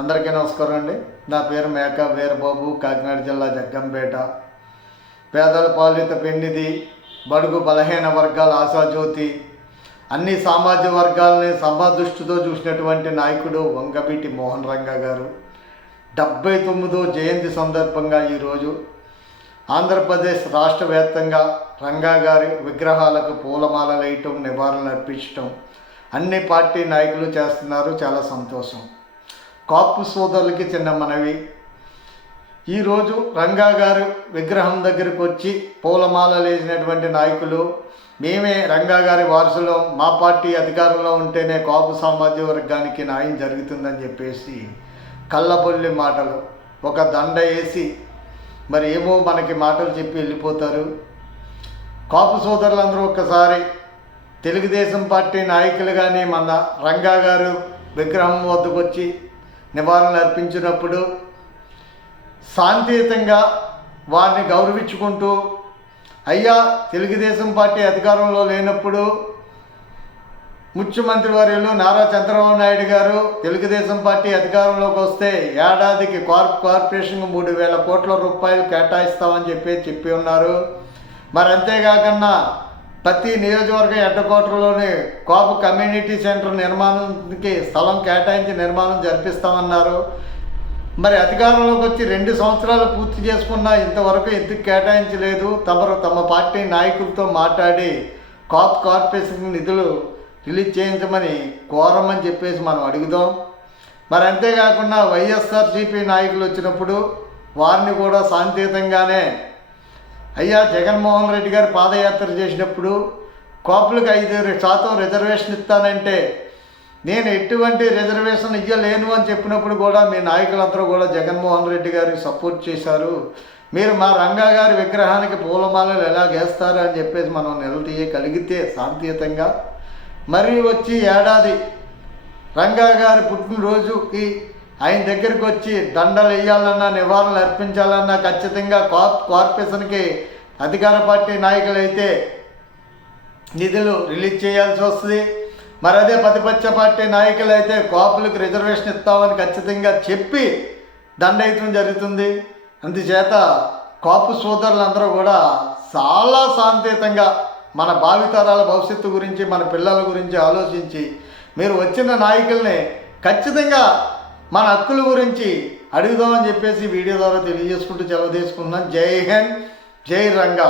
అందరికీ నమస్కారం అండి. నా పేరు మేక వీరబాబు, కాకినాడ జిల్లా జగ్గంపేట. పేదల పాలిత పెన్నిధి, బడుగు బలహీన వర్గాల ఆశాజ్యోతి, అన్ని సామాజిక వర్గాలని సమదృష్టితో చూసినటువంటి నాయకుడు వంగవీటి మోహన్ రంగా గారు 79వ జయంతి సందర్భంగా ఈరోజు ఆంధ్రప్రదేశ్ రాష్ట్ర వ్యాప్తంగా రంగా గారి విగ్రహాలకు పూలమాలలు వేయటం, నివాళులు అర్పించటం అన్ని పార్టీ నాయకులు చేస్తున్నారు. చాలా సంతోషం. కాపు సోదరులకి చిన్న మనవి, ఈరోజు రంగా గారు విగ్రహం దగ్గరికి వచ్చి పూలమాలలు వేసినటువంటి నాయకులు మేమే రంగా గారి వారసులు, మా పార్టీ అధికారంలో ఉంటేనే కాపు సామాజిక వర్గానికి న్యాయం జరుగుతుందని చెప్పేసి కళ్ళబొల్లి మాటలు, ఒక దండ వేసి మరి ఏమో మనకి మాటలు చెప్పి వెళ్ళిపోతారు. కాపు సోదరులందరూ ఒక్కసారి తెలుగుదేశం పార్టీ నాయకులు కానీ మన రంగా గారు విగ్రహం వద్దకు వచ్చి నివాళులు అర్పించినప్పుడు శాంతియుతంగా వారిని గౌరవించుకుంటూ, అయ్యా తెలుగుదేశం పార్టీ అధికారంలో లేనప్పుడు ముఖ్యమంత్రి వర్యులు నారా చంద్రబాబు నాయుడు గారు తెలుగుదేశం పార్టీ అధికారంలోకి వస్తే ఏడాదికి కార్పొరేషన్కు 3,000 కోట్ల రూపాయలు కేటాయిస్తామని చెప్పి ఉన్నారు. మరి అంతేకాకుండా ప్రతి నియోజకవర్గ హెడ్క్వార్టర్లోని కాపు కమ్యూనిటీ సెంటర్ నిర్మాణానికి స్థలం కేటాయించి నిర్మాణం జరిపిస్తామన్నారు. మరి అధికారంలోకి వచ్చి 2 సంవత్సరాలు పూర్తి చేసుకున్నా ఇంతవరకు ఎందుకు కేటాయించలేదు? తమ పార్టీ నాయకులతో మాట్లాడి కాపు కార్పొరేషన్ నిధులు రిలీజ్ చేయించమని కోరమని చెప్పేసి మనం అడుగుదాం. మరి అంతేకాకుండా వైఎస్ఆర్సీపీ నాయకులు వచ్చినప్పుడు వారిని కూడా శాంతియుతంగానే, అయ్యా జగన్మోహన్ రెడ్డి గారు పాదయాత్ర చేసినప్పుడు కాపులకు 5% రిజర్వేషన్ ఇస్తానంటే నేను ఎటువంటి రిజర్వేషన్ ఇవ్వలేను అని చెప్పినప్పుడు కూడా మీ నాయకులందరూ కూడా జగన్మోహన్ రెడ్డి గారికి సపోర్ట్ చేశారు. మీరు మా రంగా గారి విగ్రహానికి పూలమాలలు ఎలా వేస్తారు అని చెప్పేసి మనం నిలదీయగలిగితే శాంతియుతంగా, మరి వచ్చి ఏడాది రంగా గారి పుట్టినరోజుకి ఆయన దగ్గరికి వచ్చి దండలు వేయాలన్నా, నివాళులు అర్పించాలన్నా ఖచ్చితంగా కార్పొరేషన్కి అధికార పార్టీ నాయకులైతే నిధులు రిలీజ్ చేయాల్సి వస్తుంది. మరి అదే ప్రతిపక్ష పార్టీ నాయకులు అయితే కాపులకు రిజర్వేషన్ ఇస్తామని ఖచ్చితంగా చెప్పి దండ వేయటం జరుగుతుంది. అందుచేత కాపు సోదరులందరూ కూడా చాలా శాంతియుతంగా మన భావితరాల భవిష్యత్తు గురించి, మన పిల్లల గురించి ఆలోచించి మీరు వచ్చిన నాయకుల్ని ఖచ్చితంగా మన హక్కుల గురించి అడుగుదామని చెప్పేసి వీడియో ద్వారా తెలియజేసుకుంటూ సెలవు తీసుకున్నాను. జై హింద్, జై రంగా.